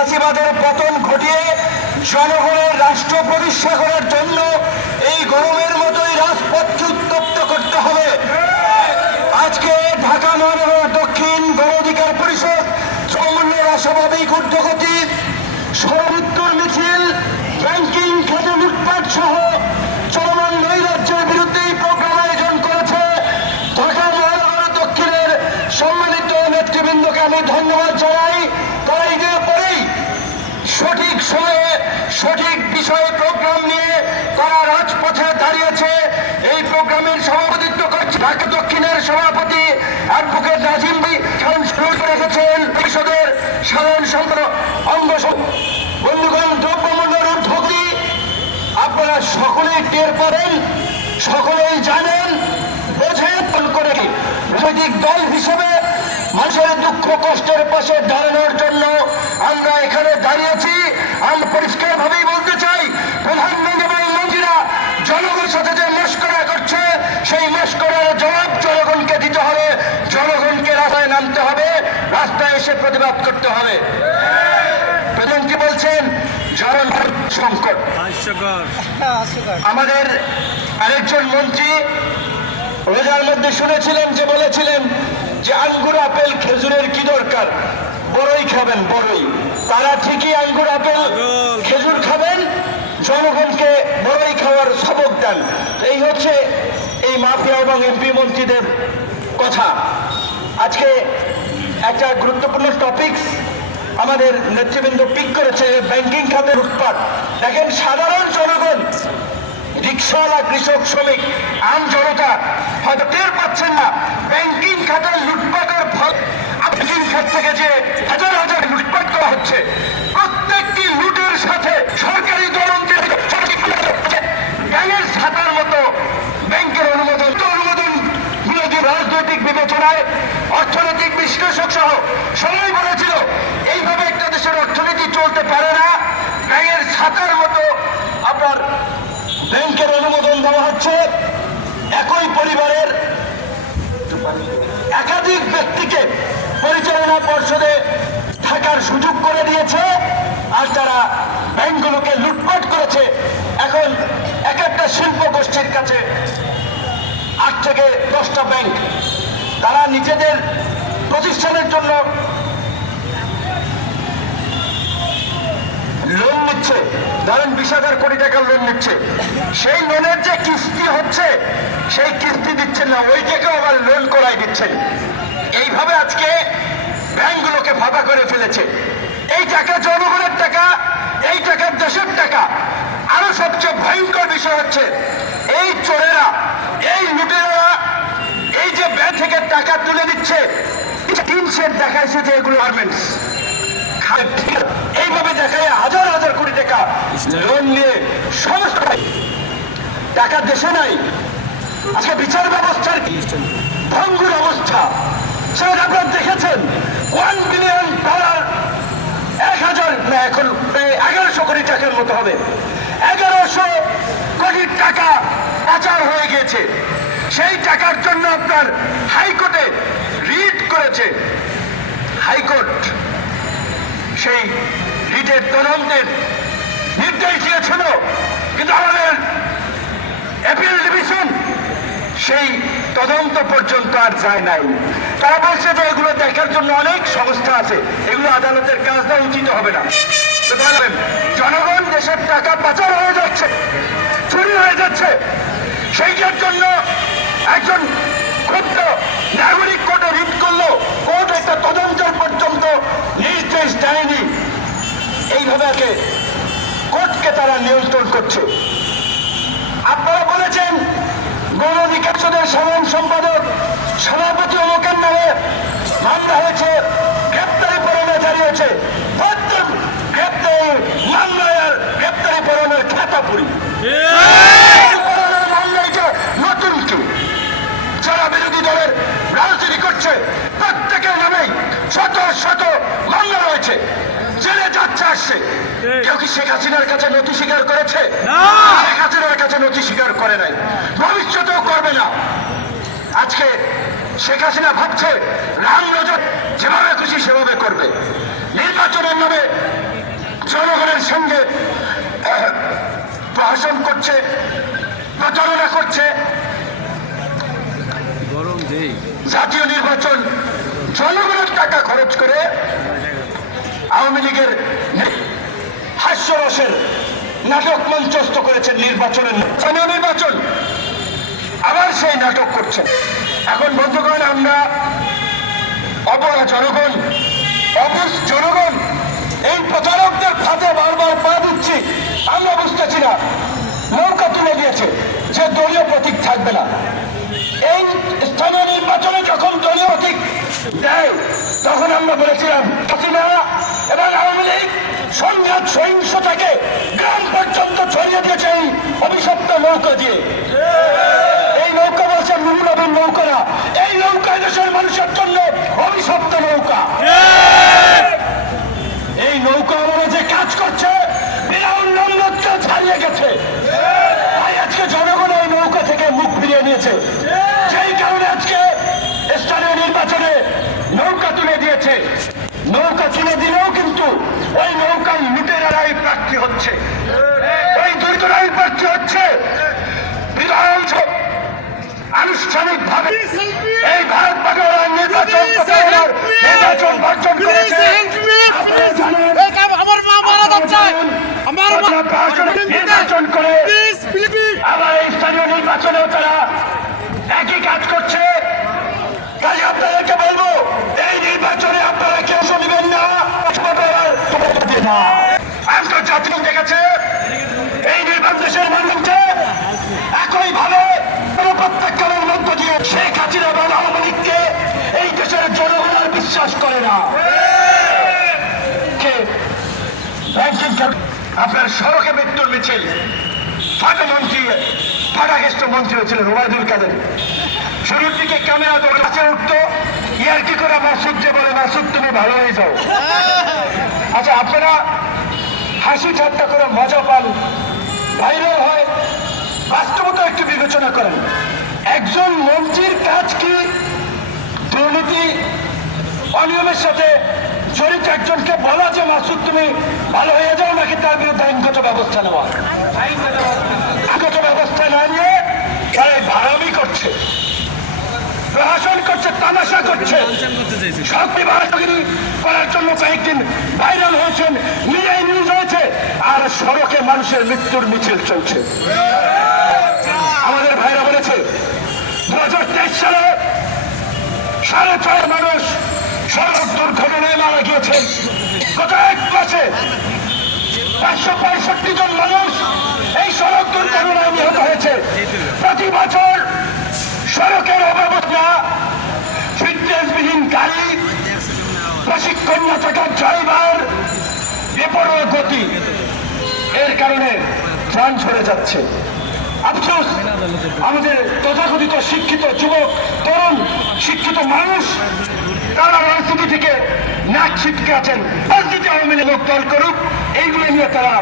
ফাঁসিবাদের পতন ঘটিয়ে জনগণের রাষ্ট্র প্রতিষ্ঠা করার জন্য এই গরমের মতোই রাজপথকে উত্তপ্ত করতে হবে। আজকে ঢাকা মহানগর দক্ষিণ গণ অধিকার পরিষদ সমন্বয়ের অস্বাভাবিক ঊর্ধ্বগতি, সর্বোত্তর মিছিল, ব্যাংকিং খাতে লুটপাট সহ চলমান নৈরাজ্যের বিরুদ্ধে এই প্রোগ্রাম আয়োজন করেছে। ঢাকা মহানগর দক্ষিণের সম্মানিত নেতৃবৃন্দকে আমি ধন্যবাদ জানাই। তারা ঈদের পরেই সঠিক সময়ে সঠিক বিষয়ে প্রোগ্রাম নিয়ে তারা রাজপথে দাঁড়িয়েছে। এই প্রোগ্রামের সভাপতিত্ব করছে ঢাকা দক্ষিণের সভাপতি অ্যাডভোকেট নাজিম ভাই, শুরু করে রেখেছেন পরিষদের সাধারণ সম্পাদক অঙ্গ। বন্ধুগণ, দ্রব্যমূল্যের ঊর্ধ্বগতি আপনারা সকলেই টের পাবেন, সকলেই জানেন, বোঝেন করে রাজনৈতিক দল হিসেবে মানুষের দুঃখ কষ্টের পাশে দাঁড়ানোর জন্য আমরা এখানে দাঁড়িয়েছি। আমি পরিষ্কার ভাবেই বলতে চাই, প্রধানমন্ত্রী এবং মন্ত্রীরা জনগণের সাথে যে মস্করা করছে, সেই মস্করার জবাব জনগণকে দিতে হবে। জনগণকে রাস্তায় নামতে হবে, রাস্তায় এসে প্রতিবাদ করতে হবে। প্রধানমন্ত্রী বলছেন জনগণ সংকট। আমাদের আরেকজন মন্ত্রী রোজার মধ্যে শুনেছিলেন যে বলেছিলেন যে আঙ্গুর আপেল খেজুরের কি দরকার, বড়ই খাবেন বড়ই। তারা ঠিকই আঙ্গুর আপেল খেজুর খাবেন, জনগণকে বড়ই খাওয়ার সবক দেন। এই হচ্ছে এই মাফিয়া এবং এমপি মন্ত্রীদের কথা। আজকে একটা গুরুত্বপূর্ণ টপিকস আমাদের নেতৃবৃন্দ পিক করেছে, ব্যাংকিং খাতে লুটপাট। দেখেন, সাধারণ জনগণ, রিক্সাওয়ালা, কৃষক, শ্রমিক, আম জনতা হয়তো টের পাচ্ছেন না ব্যাংকিং খাতের লুটপাটের ফল। ব্যাংকিং খাত থেকে যে হাজার হাজার লুটপাট করা হচ্ছে, প্রত্যেকটি লুটের সাথে সরকারি তদন্তের ব্যাংকের ছাতার মতো ব্যাংকের অনুমোদন বিরোধী রাজনৈতিক বিবেচনায় অর্থনৈতিক বিশ্লেষক সহ সবাই বলেছিল এইভাবে একটা দেশের অর্থনীতি চলতে পারে না। ব্যাংকের ছাতার মতো আপনার ব্যাংকের অনুমোদন দেওয়া হচ্ছে। একই পরিবারের একাধিক ব্যক্তিকে পরিচালনা পর্ষদে থাকার সুযোগ করে দিয়েছে, আর তারা ব্যাংকগুলোকে লুটপাট করেছে। এখন এক একটা শিল্প গোষ্ঠীর কাছে 8 থেকে 10টা ব্যাংক, তারা নিজেদের প্রতিষ্ঠানের জন্য লোন নিচ্ছে, ধরেন 20,000 কোটি টাকার লোন নিচ্ছে। সেই লোনের যে কিস্তি হচ্ছে, সেই কিস্তি দিচ্ছেন না, ওইটাকেও আবার লোন করাই দিচ্ছেন। এইভাবে আজকে ব্যাংকগুলোকে ফাঁকা করে ফেলেছে। এই টাকা জনগণের টাকা, এই টাকা দেশের টাকা। আরো সবচেয়ে ভয়ঙ্কর বিষয় হচ্ছে এই চোরেরা, এই লুটেরা এই যে ব্যাংক থেকে টাকা তুলে দিচ্ছে, টিন শেড দেখাইছে যে এগুলো গার্মেন্টস, এইভাবে দেখায় হাজার হাজার কোটি টাকা লোন নিয়ে সমস্ত টাকা দেশে নাই। আজকে বিচার ব্যবস্থার ভঙ্গুর অবস্থা, সেটা আপনারা দেখেছেন। $1 বিলিয়ন, এখন 1100 কোটি টাকার মতো হবে। 1100 কোটি টাকা পাচার হয়ে গেছে। সেই টাকার জন্য আপনার হাইকোর্টে রিট করেছে। হাইকোর্ট সেই রিটের তদন্তের নির্দেশ দিয়েছিল, কিন্তু আমাদের অ্যাপিল ডিভিশন সেই তদন্ত পর্যন্ত আর যায় নাই। তারা বলছে যে এগুলো দেখার জন্য অনেক সংস্থা আছে, এগুলো আদালতের কাজ দেওয়া উচিত হবে না। জনগণ, দেশের টাকা পাচার হয়ে যাচ্ছে, চুরি হয়ে যাচ্ছে। সেইটার জন্য একজন ক্ষুব্ধ নাগরিক কোর্টে রিট করলো, কোর্ট একটা তদন্তের পর্যন্ত নির্দেশ দেয়নি। এইভাবে কোর্টকে তারা নিয়ন্ত্রণ করছে। আপনারা বলেছেন গণ অধিকার পরিষদের সাধারণ সম্পাদক সভাপতি অমুকের নামে মামলা হয়েছে, গ্রেপ্তারি পরোয়ানা জারি হয়েছে। গ্রেপ্তারি মামলায় আর গ্রেপ্তারি পরোয়ানার খাতা পুরি মামলা, এটা নতুন কেউ যারা বিরোধী দলের রাজনীতি করছে প্রত্যেকের নামেই শত শত মামলা রয়েছে, জেলে যাচ্ছে আসছে। কেউ কি শেখ হাসিনার কাছে নথি স্বীকার করেছে? শেখ হাসিনার কাছে নথি স্বীকার করে নাই, ভবিষ্যতেও করবে না। আজকে শেখ হাসিনা ভাবছে রাম নজর যেভাবে খুশি সেভাবে করবে। নির্বাচনের নামে জনগণের সঙ্গে প্রহসন করছে, প্রতারণা করছে। জাতীয় নির্বাচন জনগণের টাকা খরচ করে আওয়ামী লীগের হাস্যরসের নাটক মঞ্চস্থ করেছেন নির্বাচনের স্থানীয় নির্বাচন, আবার সেই নাটক করছেন। এখন বন্ধুগণ, আমরা অবলা জনগণ, অবুঝ জনগণ এই প্রতারকদের ফাঁদে বারবার পা দিচ্ছি। আমরা বুঝতেছি না, নৌকা তুলে দিয়েছে যে দলীয় প্রতীক থাকবে না। এই স্থানীয় নির্বাচনে যখন দলীয় প্রতীক দেয় তখন আমরা বলেছিলাম হাসিনা এবং আওয়ামী লীগ সংঘাত সহিংসতাকে গ্রাম পর্যন্ত ছড়িয়ে দিয়েছে এই অভিশপ্ত নৌকা দিয়ে। এই নৌকা বলছে নুরনবীর নৌকা না, এই নৌকা দেশের মানুষের জন্য অভিশপ্ত নৌকা। এই নৌকা আমাদের যে কাজ করছে বিরাট নম্রতা ছাড়িয়ে গেছে, তাই আজকে জনগণ এই নৌকা থেকে মুখ ফিরিয়ে নিয়েছে। সেই কারণে আজকে স্থানীয় নির্বাচনে নৌকা তুলে দিয়েছে। নৌকা তুলে দিলেও কিন্তু ওই নৌকায় লুটেরাই প্রার্থী হচ্ছে, ওই দুর্গরাই প্রার্থী হচ্ছে। আনুষ্ঠানিক ভাবে এই ভারত পাকিস্তান নির্বাচন বর্জন করেছে। নির্বাচন করে আবার এই স্থানীয় নির্বাচনেও তারা একই কাজ করছে। তাই আপনাদেরকে বলবো, এই নির্বাচনে আপনারা কেউ শুনবেন না। আন্তর্জাতিক দেখেছে এই নির্বাচন দেশের মানুষকে একইভাবে প্রত্যাখ্যানের মধ্য দিয়ে শেখ হাসিনা এবং আওয়ামী লীগকে এই দেশের জনগণ আর বিশ্বাস করে না। আপনার সড়কে মৃত্যুর মিছিল, ফাঁকামন্ত্রী ফাঁকাগেস্ট মন্ত্রী হয়েছিলেন ওবায়দুল কাদের। শুরুর দিকে ক্যামেরা দৌড়ে কাছে উঠতো, ইয়ার কি করে মাসুদ যে বলে মাসুদ তুমি ভালো হয়ে যাও। আচ্ছা, আপনারা হাসি ঠাট্টা করে মজা পান, ভাইরাল হয়, বাস্তবতা একটু বিবেচনা করেন। একজন মন্ত্রীর কাজ কি দুর্নীতি অনিয়মের সাথে জড়িত একজনকে বলা যে মাসুদ তুমি ভালো হয়ে যাও, নাকি তার বিরুদ্ধে আইনগত ব্যবস্থা নেওয়া? আইনগত ব্যবস্থা না নিয়ে তারা ভাড়ামি করছে, প্রশাসন করছে, তামাশা করছে। সরকারি ভাড়াগিরি করার জন্য কয়েকদিন ভাইরাল হয়েছেন, নিজেই নিউজ হয়েছে, আর সড়কে মানুষের মৃত্যুর মিছিল চলছে। আমাদের ভাইরা বলেছে 2023 সালে 6.5 মানুষ সড়ক দুর্ঘটনায় মারা গিয়েছেন। গত 1 মাসে 565 জন মানুষ এই সড়ক দুর্ঘটনায় নিহত হয়েছে। প্রতি বছর সড়কের অব্যবস্থা, ফিটনেসবিহীন গাড়ি, প্রশিক্ষণ না থাকা ড্রাইভার, বেপরোয়া গতি, এর কারণে প্রাণ ঝরে যাচ্ছে। আফসোস, আমাদের তথাকথিত শিক্ষিত যুবক, তরুণ শিক্ষিত মানুষ তারা রাজনীতি থেকে নাক ছিটকে আছেন। রাজনীতি আওয়ামী লীগ দল করুক, এইগুলো নিয়ে তারা